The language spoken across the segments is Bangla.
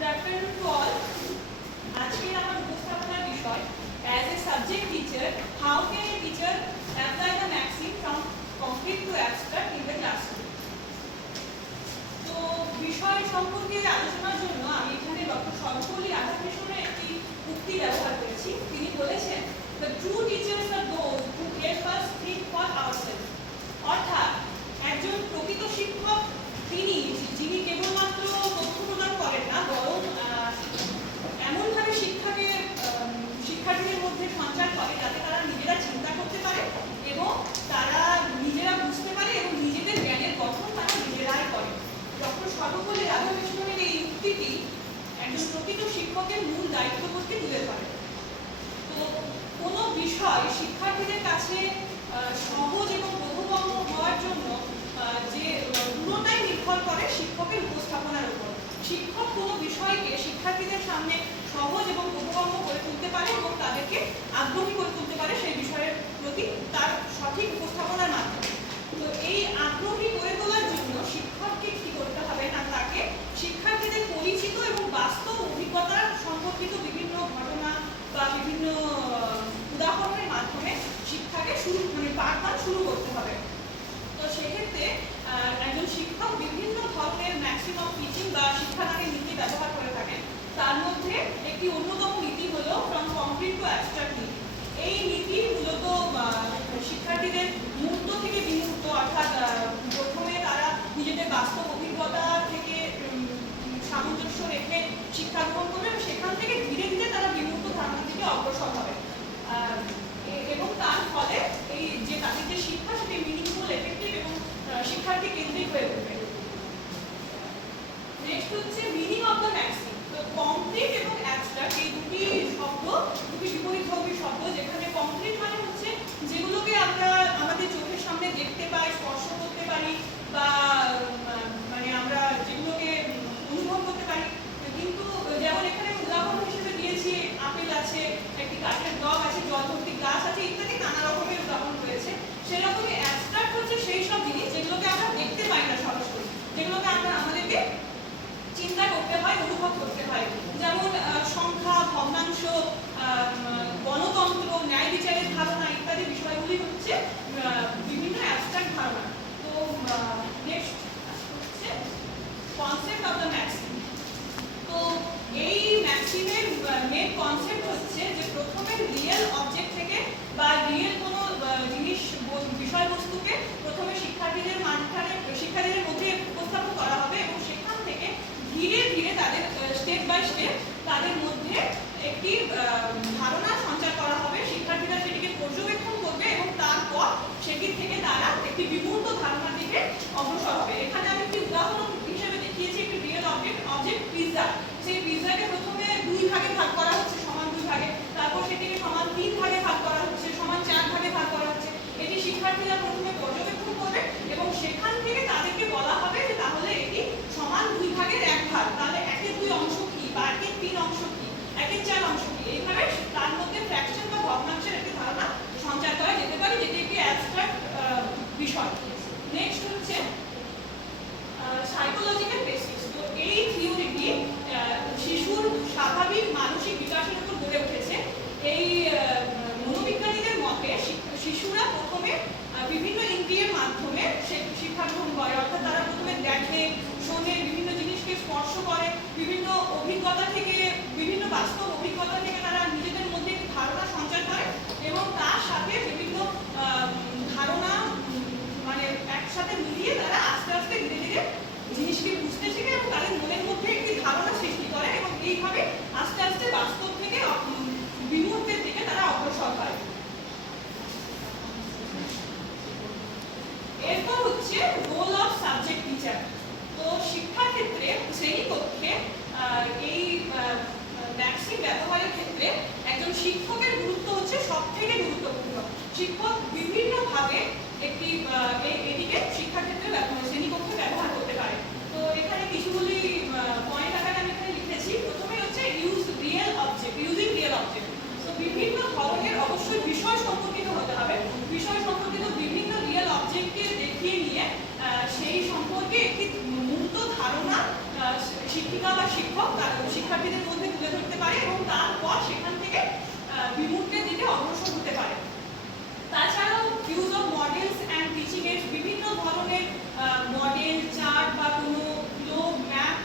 Good afternoon to all. আজকের আমার উপস্থাপনার বিষয় as a subject teacher how can a teacher apply the maxim from concrete to abstract in the classroom. তো বিষয় সম্পর্কে আলোচনার জন্য আমি এখানে ডক্টর সর্বপল্লী রাধাকৃষ্ণনের একটি উক্তি ব্যবহার করেছি। তিনি বলেছেন the true teachers are those who help us think for ourselves. অর্থাৎ একজন প্রকৃত শিক্ষক তিনি যিনি কেবলমাত্র তথ্য প্রদান করেন না, বরং এমনভাবে শিক্ষার্থীদের মধ্যে সঞ্চার করে যাতে তারা নিজেরা চিন্তা করতে পারে এবং তারা নিজেরা বুঝতে পারে এবং নিজেদের জ্ঞানের গঠন তারা নিজেরাই করে। ডক্টর সর্বপল্লী রাধাকৃষ্ণনের এই উক্তিটি একজন প্রকৃত শিক্ষকের মূল দায়িত্ববোধকে তুলে ধরে। তো কোনো বিষয় শিক্ষার্থীদের কাছে সহজ এবং বোধগম্য হওয়ার জন্য যে পুরোটাই নির্ভর করে শিক্ষকের উপস্থাপনার উপর। শিক্ষক কোনো বিষয়কে শিক্ষার্থীদের সামনে সহজ এবং বোধগম্য করে তুলতে পারে এবং তাদেরকে আগ্রহী করে তুলতে পারে সেই বিষয়ের প্রতি তার সঠিক উপস্থাপনার মাধ্যমে। তো এই আগ্রহী করে তোলার জন্য শিক্ষককে কি করতে হবে না, তাকে শিক্ষার্থীদের পরিচিত এবং বাস্তব অভিজ্ঞতা সম্পর্কিত বিভিন্ন ঘটনা বা বিভিন্ন উদাহরণের মাধ্যমে শিক্ষাকে পাঠদান শুরু করতে হবে। তো সেক্ষেত্রে একজন শিক্ষক বিভিন্ন ধরনের ম্যাক্সিমাম টিচিং বা শিক্ষাদানের নীতি ব্যবহার করে থাকেন। তার মধ্যে একটি অন্যতম নীতি হলো ফ্রম কংক্রিট টু অ্যাবস্ট্রাক্ট নীতি। এই নীতি মূলত শিক্ষার্থীদের মুক্ত থেকে বিমুক্ত, অর্থাৎ প্রথমে তারা নিজেদের বাস্তব অভিজ্ঞতা থেকে সামঞ্জস্য রেখে শিক্ষা গ্রহণ করবে এবং সেখান থেকে ধীরে ধীরে তারা বিমুক্ত ধারণা থেকে অগ্রসর হবে এবং তার ফলে এই যে তাদের যে শিক্ষা সেটি মিনিংফুল, এফেক্টিভ এবং শিক্ষার্থী কেন্দ্রিক হয়ে উঠবে। নেক্সট হচ্ছে মিনিং অফ দ্য ম্যাক্সিম। তো কংক্রিট এবং অ্যাবস্ট্রাক্ট এই দুটি বিপরীতধর্মী শব্দ, যেখানে কংক্রিট মানে হচ্ছে যেগুলোকে আমরা আমাদের চোখের সামনে দেখতে পাই, স্পর্শ করতে পারি বা মানে আমরা যেগুলোকে অনুভব করতে পারি। কিন্তু যেমন এখানে উদাহরণ হিসেবে দিয়েছি আপেল আছে, একটি কাঠের ডগ আছে, জল ভর্তি গাছ আছে, ইত্যাদি নানা রকমের উদাহরণ রয়েছে। সেরকমই অ্যাবস্ট্রাক্ট হচ্ছে সেই সব জিনিস যেগুলোকে আমরা দেখতে পাই না সরাসরি, যেগুলোকে আমাদেরকে চিন্তা করতে হয়, অনুভব করতে হয়। যেমন সংখ্যা, ভগ্নাংশ, গণতন্ত্র, ন্যায় বিচারের ধারণা ইত্যাদি বিষয়গুলি হচ্ছে বিভিন্ন অ্যাবস্ট্রাক্ট ধারণা। তো নেক্সট হচ্ছে কনসেপ্ট অফ দ্য ম্যাক্সিম। তো এই ম্যাক্সিমের মেন কনসেপ্ট হচ্ছে যে প্রথমে রিয়েল অবজেক্ট থেকে বা রিয়েল কোনো জিনিস বিষয়বস্তুকে প্রথমে শিক্ষার্থীদের মধ্যে উপস্থাপন করা হবে এবং সেখান থেকে ধীরে ধীরে তাদের স্টেপ বাই স্টেপ তাদের মধ্যে একটি ধারণা সঞ্চার করা হবে। শিক্ষার্থীরা সেটিকে পর্যবেক্ষণ করবে এবং তারপর সেটি থেকে তারা একটি বিমূর্ত ধারণার দিকে অগ্রসর হবে। এখানে আমি একটি উদাহরণ হিসেবে দেখিয়েছি একটি রিয়েল অবজেক্ট পিৎজা। সেই পিৎজাকে প্রথমে 2 ভাগে ভাগ করা হচ্ছে, সমান 2 ভাগে, তারপর সেটিকে সমান 3 ভাগে ভাগ করা হচ্ছে, সমান 4 ভাগে ভাগ করা হচ্ছে। এটি শিক্ষার্থীরা প্রথমে পর্যবেক্ষণ করবে এবং সেখান থেকে তাদেরকে বলা হবে যে তাহলে এটি সমান 2 ভাগের 1 ভাগ, তাহলে 1-এর 2 অংশ কি বা 1-এর 3 অংশ কি, 1-এর 4 অংশ কি। এইভাবে তার মধ্যে ফ্র্যাকশন বা ভগ্নাংশের একটি ধারণা সঞ্চার করা যেতে পারে, যেটি একটি অ্যাবস্ট্রাক্ট বিষয়। নেক্সট হচ্ছে সাইকোলজিক্যাল বেসিস। তো এই থিওরিটি শিশুর স্বাভাবিক মানসিক বিকাশের উপর গড়ে উঠেছে। এই মনোবিজ্ঞানীদের মতে শিশুরা প্রথমে বিভিন্ন ইন্দ্রিয়ের মাধ্যমে শিক্ষা গ্রহণ করে, অর্থাৎ তারা প্রথমে দেখে, শোনে, বিভিন্ন জিনিসকে স্পর্শ করে, বিভিন্ন অভিজ্ঞতা থেকে, বিভিন্ন বাস্তব অভিজ্ঞতা থেকে তারা নিজেদের মধ্যে একটি ধারণা সঞ্চার করে এবং তার সাথে বিভিন্ন ধারণা মানে একসাথে মিলিয়ে তারা আস্তে আস্তে ধীরে ধীরে জিনিসকে বুঝতে শেখে এবং তাদের মনের মধ্যে একটি ধারণা সৃষ্টি করে এবং এইভাবে আস্তে আস্তে বাস্তব থেকে বিমূর্তের দিকে তারা অগ্রসর হয়। এরপর হচ্ছে রোল অফ সাবজেক্ট টিচার। তো শিক্ষাক্ষেত্রে শ্রেণীকক্ষে এই ম্যাক্সিম ব্যবহারের ক্ষেত্রে একজন শিক্ষকের গুরুত্ব হচ্ছে সবথেকে গুরুত্বপূর্ণ। শিক্ষক বিভিন্নভাবে এটিকে শিক্ষাক্ষেত্রে ব্যবহার শিক্ষক শিক্ষার্থীদের মধ্যে তুলে ধরতে পারে এবং তারপর সেখান থেকে বিমূর্তের দিকে অগ্রসর হতে পারে। তাছাড়াও use of models and teaching এর বিভিন্ন ধরনের মডেল, চার্ট বা কোনো গ্লোব, ম্যাপ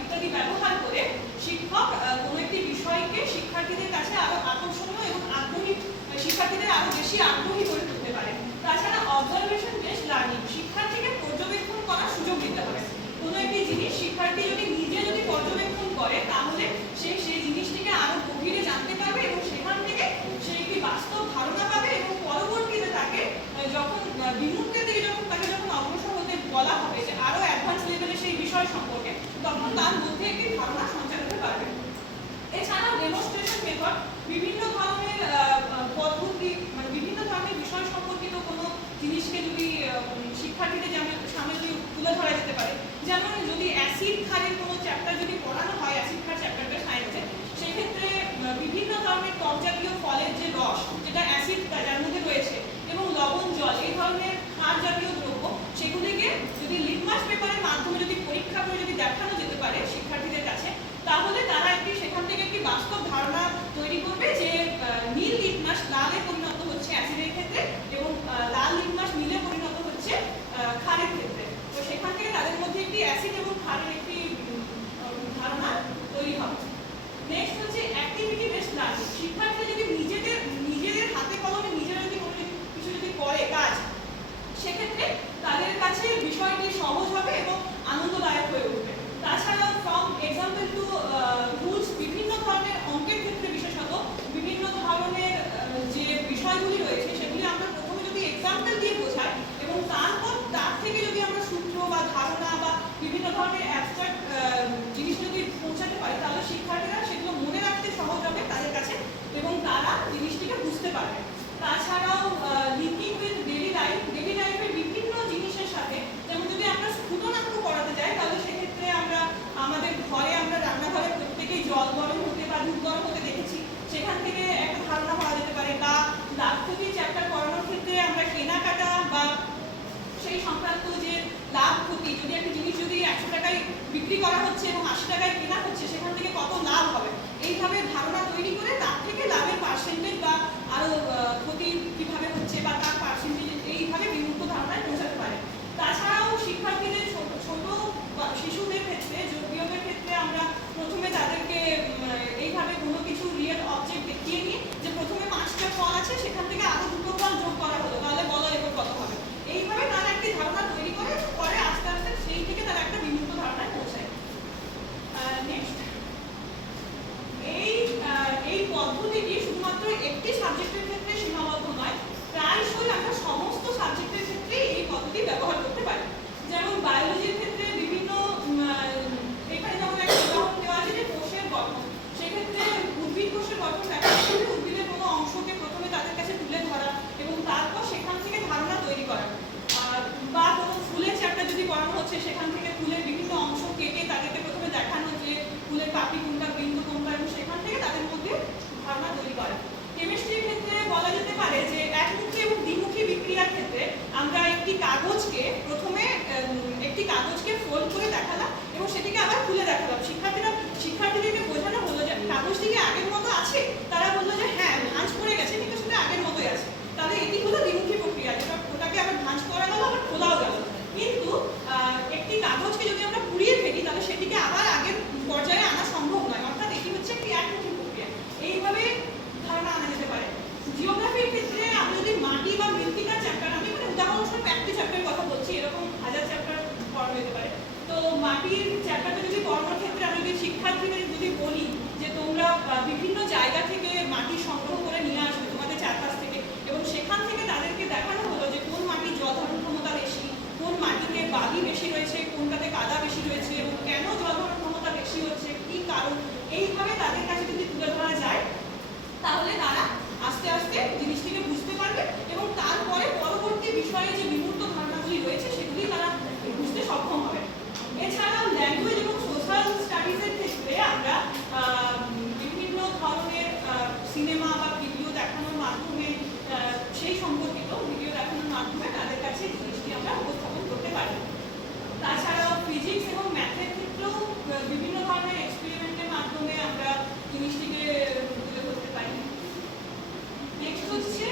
ইত্যাদি ব্যবহার করে শিক্ষক কোনো একটি বিষয়কে শিক্ষার্থীদের কাছে আরো আকর্ষণীয় এবং আগ্রহী, শিক্ষার্থীদের আরো বেশি আগ্রহী করে তুলতে পারে। তাছাড়া অবজারভেশন বেসড লার্নিং, শিক্ষার্থীকে পর্যবেক্ষণ করার সুযোগ দিতে হবে। কোনো একটি জিনিস শিক্ষার্থী যদি পর্যবেক্ষণ করে তাহলে সে সেই জিনিসটিকে আরো গভীরে জানতে পারবে এবং সেখান থেকে সে একটি বাস্তব ধারণা পাবে এবং পরবর্তীতে তাকে যখন বিমূর্তের দিকে তাকে যখন অগ্রসর হতে বলা হবে যে আরো অ্যাডভান্স লেভেলে সেই বিষয় সম্পর্কে, তখন তার মধ্যে একটি ধারণা সঞ্চার হতে পারবে। এছাড়াও ডেমনস্ট্রেশন মেথড, বিভিন্ন ধরনের পদ্ধতি, মানে বিভিন্ন ধরনের বিষয় সম্পর্কিত কোনো জিনিসকে যদি শিক্ষার্থীদের সামনে যদি তুলে ধরা যেতে পারে, যেমন যদি অ্যাসিড ক্ষারের কোনো চ্যাপ্টার যদি পড়ানো হয়, অ্যাসিড ক্ষার চ্যাপ্টারটা সায়েন্সে, সেক্ষেত্রে বিভিন্ন ধরনের টক জাতীয় ফলের যে রস, যেটা অ্যাসিড যার মধ্যে রয়েছে, এবং লবণ, জল, এই ধরনের ক্ষার জাতীয় দ্রব্য, সেগুলিকে যদি লিটমাস পেপারের মাধ্যমে যদি পরীক্ষা করে যদি দেখানো যেতে পারে শিক্ষার্থীদের কাছে, তাহলে তারা সেখান থেকে একটি বাস্তব ধারণা তৈরি করবে যে নীল লিটমাস লালে পরিণত হচ্ছে অ্যাসিডের ক্ষেত্রে এবং লাল লিটমাস নীলে পরিণত হচ্ছে ক্ষারের ক্ষেত্রে। তো সেখান থেকে তাদের মধ্যে একটি অ্যাসিড এবং ক্ষারের একটি ধারণা তৈরি হবে। নেক্সট হচ্ছে অ্যাক্টিভিটি বেসড লার্নিং, শিক্ষার্থীরা যদি নিজেদের হাতে কলমে নিজেরা যদি কোনো কিছু যদি করে কাজ, সেক্ষেত্রে তাদের কাছে বিষয়টি সহজ হবে এবং আনন্দদায়ক হয়ে উঠবে। তাছাড়া ফ্রম এক্সাম্পল টু রুলস, বিভিন্ন ধরনের অঙ্কের ক্ষেত্রে বিশেষত বিভিন্ন ধরনের যে বিষয়গুলি রয়েছে সেগুলি আমরা প্রথমে যদি এক্সাম্পল দিয়ে বোঝাই এবং তারপর তার থেকে যদি আমরা সূত্র বা ধারণা বা বিভিন্ন ধরনের অ্যাবস্ট্রাক্ট জিনিস যদি পৌঁছাতে পারি, তাহলে শিক্ষার্থীরা সেগুলো মনে রাখতে সহজ হবে তাদের কাছে এবং তারা জিনিসটিকে বুঝতে পারবে। তাছাড়াও লিঙ্কিং উইথ ডেইলি লাইফের বিভিন্ন জিনিসের সাথে, যেমন যদি আমরা স্ফুটনাঙ্ক পড়াতে যাই, তাহলে সেক্ষেত্রে আমরা আমাদের ঘরে, আমরা রান্নাঘরে প্রত্যেকেই জল গরম হতে বা দুধ গরম হতে দেখেছি, সেখান থেকে একটা ধারণা পাওয়া যেতে পারে। বা লাভ ক্ষতি চ্যাপ্টার পড়ানোর ক্ষেত্রে আমরা কেনাকাটা বা সেই সংক্রান্ত যে লাভ ক্ষতি, যদি একটা জিনিস যদি 100 টাকায় বিক্রি করা হচ্ছে এবং 80 টাকায় কেনা হচ্ছে, সেখান থেকে কত লাভ হবে, এইভাবে ধারণা তৈরি করে তার থেকে লাভের পার্সেন্টেজ বা আরো ক্ষতি কিভাবে হচ্ছে বা তার পার্সেন্টেজ, এইভাবে বিমূর্ত ধারণায় পৌঁছাতে পারে। তাছাড়াও শিক্ষার্থীদের ছোট শিশুদের ক্ষেত্রে, যোগ বিয়োগের ক্ষেত্রে আমরা প্রথমে তাদেরকে এইভাবে কোনো কিছু রিয়েল অবজেক্ট দেখিয়ে নিয়ে যে প্রথমে 5টা ফল আছে, সেখান থেকে আরো 2টো ফল যোগ করা হলো, তাহলে বলো এরপর কত হবে। এইভাবে তারা একটি ধারণা তৈরি করে পরে আস্তে আস্তে সেই থেকে তারা একটা বিমূর্ত ধারণায় পৌঁছায়। নেক্সট, এই পদ্ধতিটি শুধুমাত্র একটি সাবজেক্টের ক্ষেত্রে সীমাবদ্ধ নয়, প্রায়শই আমরা সমস্ত সাবজেক্টের ক্ষেত্রে এই পদ্ধতি ব্যবহার করতে পারি। যেমন বায়োলজির ক্ষেত্রে বিভিন্ন, এখানে যেমন একটা উদাহরণ দেওয়া আছে যে কোষের গঠন, সেক্ষেত্রে উদ্ভিদ কোষের গঠন দেখা যাচ্ছে উদ্ভিদের কোনো অংশকে প্রথমে তাদের কাছে তুলে ধরা এবং তারপর সেখান থেকে ধারণা তৈরি করা। বা কোনো ফুলের চ্যাপ্টার যদি পড়ানো হচ্ছে, সেখান থেকে ফুলের বিভিন্ন অংশ কেটে তাদেরকে প্রথমে দেখানো যে ফুলের পাপড়ি কোনটা, বৃন্ত কোনটা, এবং সেখান থেকে তাদের মধ্যে ধারণা তৈরি করা। কেমিস্ট্রির ক্ষেত্রে বলা যেতে পারে যে একমুখী এবং দ্বিমুখী বিক্রিয়ার ক্ষেত্রে আমরা একটি কাগজকে ফোল্ড করে দেখালাম এবং সেটিকে আবার খুলে দেখালাম। শিক্ষার্থীদেরকে বোঝানো হলো যে কাগজটি কি আগের মতো আছে, তারা বললো যে হ্যাঁ ভাঁজ পড়ে গেছে কিন্তু সেটা আগের মতোই আছে, তাহলে এটি হলো দ্বিমুখী প্রক্রিয়া, ওটাকে আবার ভাঁজ করা গেল আবার খোলাও গেল। কিন্তু একটি কাগজকে যদি আমরা পুড়িয়ে ফেলি তাহলে সেটিকে আবার আগের পর্যায়ে আনা সম্ভব নয়, অর্থাৎ এটি হচ্ছে একটি একমুখী প্রক্রিয়া। এইভাবে ধারণা আনা যেতে পারে। জিওগ্রাফির ক্ষেত্রে আমি যদি মাটি বা মৃত্তিকার চ্যাপ্টার, আমি মানে উদাহরণস্বরূপ একটি চ্যাপ্টারের কথা বলছি, এরকম 1000 চ্যাপ্টার পড়ানো যেতে পারে। তো মাটির চ্যাপ্টারটা যদি পড়ানোর ক্ষেত্রে আমি যদি শিক্ষার্থীদের যদি বলি যে তোমরা বিভিন্ন জায়গা থেকে মাটি সংগ্রহ করে নিয়ে আসবে তোমাদের চারপাশ থেকে, এবং সেখান থেকে তাদেরকে দেখানো হলো যে কোন মাটির জল ধারণ ক্ষমতা বেশি, কোন মাটিতে বালি বেশি রয়েছে, কোনটাতে কাদা বেশি রয়েছে এবং কেন জল ধারণ ক্ষমতা বেশি হচ্ছে, কি কারণ, এইভাবে তাদের কাছে যদি তুলে ধরা যায় তাহলে তারা আস্তে আস্তে জিনিসটিকে বুঝতে পারবে এবং তারপরে পরবর্তী বিষয়ে যে বিমূর্ত ধারণাগুলি রয়েছে সেগুলি তারা বুঝতে সক্ষম হবে। এছাড়াও ল্যাঙ্গুয়েজ এবং সোশ্যাল স্টাডিজের ক্ষেত্রে আমরা বিভিন্ন ধরনের সিনেমা বা ভিডিও দেখানোর মাধ্যমে, সেই সম্পর্কিত ভিডিও দেখানোর মাধ্যমে তাদের কাছে জিনিসটি আমরা উপস্থাপন করতে পারি। তাছাড়াও ফিজিক্স এবং ম্যাথের ক্ষেত্রেও বিভিন্ন ধরনের জিনিসটিকে তুলে ধরতে পারি। নেক্সট হচ্ছে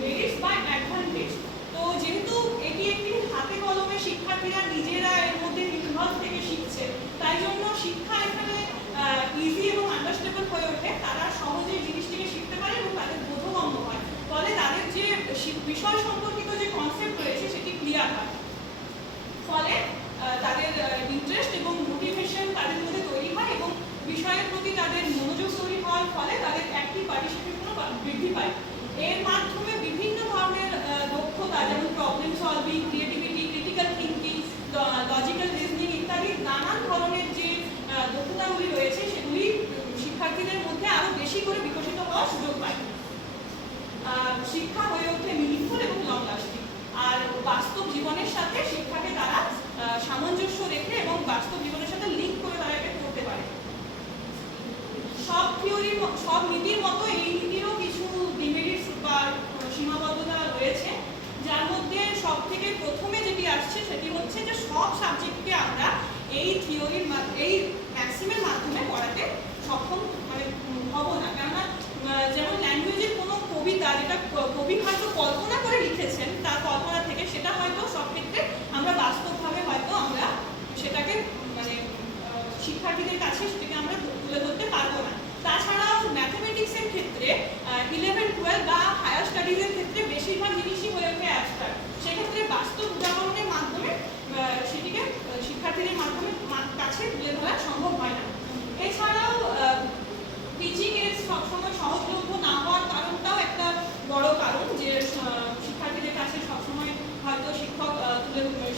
মেরিটস বা অ্যাডভান্টেজ। তো যেহেতু এটি একটি হাতে কলমে শিক্ষার্থীরা নিজেরা এর মধ্যে ইনভলভ থেকে শিখছে, তাই জন্য শিক্ষা এখানে ইজি এবং আন্ডারস্ট্যান্ডেবল হয়ে ওঠে। তারা সহজে জিনিসটিকে শিখতে পারে এবং তাদের বোধগম্য হয়, ফলে তাদের যে বিষয় সম্পর্কিত যে কনসেপ্ট রয়েছে সেটি ক্লিয়ার হয়। ফলে তাদের ইন্টারেস্ট এবং মোটিভেশন তাদের মধ্যে তৈরি হয় এবং বিষয়ের প্রতি তাদের মনোযোগ তৈরি হওয়ার ফলে তাদের অ্যাক্টিভ পার্টিসিপেশনও বৃদ্ধি পায়। এর মাধ্যমে বিভিন্ন ধরনের দক্ষতা, যেমন problem solving, creativity, critical thinking, logical reasoning ইত্যাদি নানান ধরনের যে দক্ষতাগুলি রয়েছে সেগুলি শিক্ষার্থীদের মধ্যে আরও বেশি করে বিকশিত হওয়ার সুযোগ পায়। শিক্ষা হয়ে ওঠে মিনিংফুল এবং লং লাস্টিং। আর বাস্তব জীবনের সাথে শিক্ষাকে তারা সামঞ্জস্য রেখে এবং বাস্তব জীবনের সাথে লিঙ্ক করে তারা এটা করতে পারে। সব নীতির মতো এই নীতিরও কিছু ডিমেরিটস বা সীমাবদ্ধতা রয়েছে, যার মধ্যে সব থেকে প্রথমে যেটি আসছে সেটি হচ্ছে যে সব সাবজেক্টকে আমরা এই থিওরির এই ম্যাক্সিমের মাধ্যমে পড়াতে সক্ষম হব না। কেননা যেমন ল্যাঙ্গুয়েজের কোনো কবিতা যেটা কবি হয়তো কল্পনা করে লিখেছেন তার কল্পনা থেকে, সেটা হয়তো সব ক্ষেত্রে আমরা বাস্তবভাবে হয়তো আমরা সেটাকে শিক্ষার্থীদের কাছে সেটাকে আমরা তুলে ধরতে পারবো না। তাছাড়াও ম্যাথমেটিক্সের ক্ষেত্রে 11-12 বা হায়ার স্টাডিজের ক্ষেত্রে বেশিরভাগ জিনিসই হয়ে ওঠে অ্যাবস্ট্রাক্ট। সেক্ষেত্রে বাস্তব উদাহরণের মাধ্যমে সেটিকে শিক্ষার্থীদের কাছে তুলে ধরা সম্ভব হয় না। এছাড়াও টিচিং এর সবসময় সহজলভ্য না হওয়ার কারণটাও একটা বড় কারণ, যে শিক্ষার্থীদের কাছে সবসময় হয়তো শিক্ষক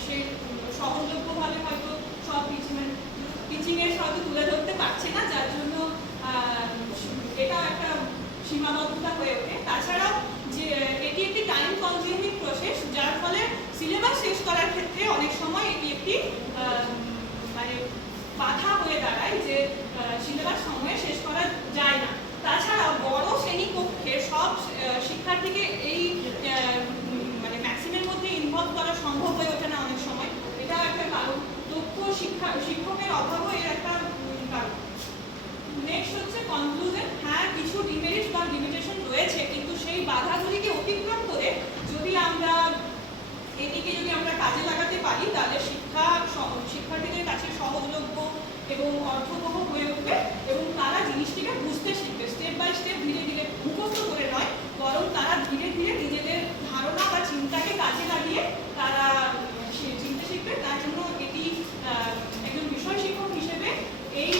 সেই সহজলভ্যভাবে হয়তো সব টিচিং এর হয়তো তুলে ধরতে পারছে না, যার জন্য এটা একটা সীমাবদ্ধতা হয়ে ওঠে। তাছাড়াও যে এটি একটি টাইম কনজিউমিং প্রসেস, যার ফলে সিলেবাস শেষ করার ক্ষেত্রে অনেক সময় এটি একটি বাধা হয়ে দাঁড়ায়, যে সিলেবাস সময়ে শেষ করা যায় না। তাছাড়াও বড় শ্রেণীকক্ষে সব শিক্ষার্থীকে এই ম্যাক্সিমের মধ্যে ইনভলভ করা সম্ভব হয়ে ওঠে না অনেক সময়। এটা একটা কারণ। দক্ষ শিক্ষকের অভাবও এর একটা কারণ। নেক্সট হচ্ছে কনক্লুশন। হ্যাঁ, কিছু ডিমেরিটস বা লিমিটেশন রয়েছে, কিন্তু সেই বাধাগুলিকে অতিক্রম করে যদি আমরা কাজে লাগাতে পারি, তাহলে শিক্ষার্থীদের কাছে সহজলভ্য এবং অর্থবহ হয়ে উঠবে এবং তারা জিনিসটিকে বুঝতে শিখবে। স্টেপ বাই স্টেপ, ধীরে ধীরে, মুখস্থ করে নয়, বরং তারা ধীরে ধীরে নিজেদের ধারণা বা চিন্তাকে কাজে লাগিয়ে তারা চিনতে শিখবে। তার জন্য এটি একজন বিষয় শিক্ষক হিসেবে এই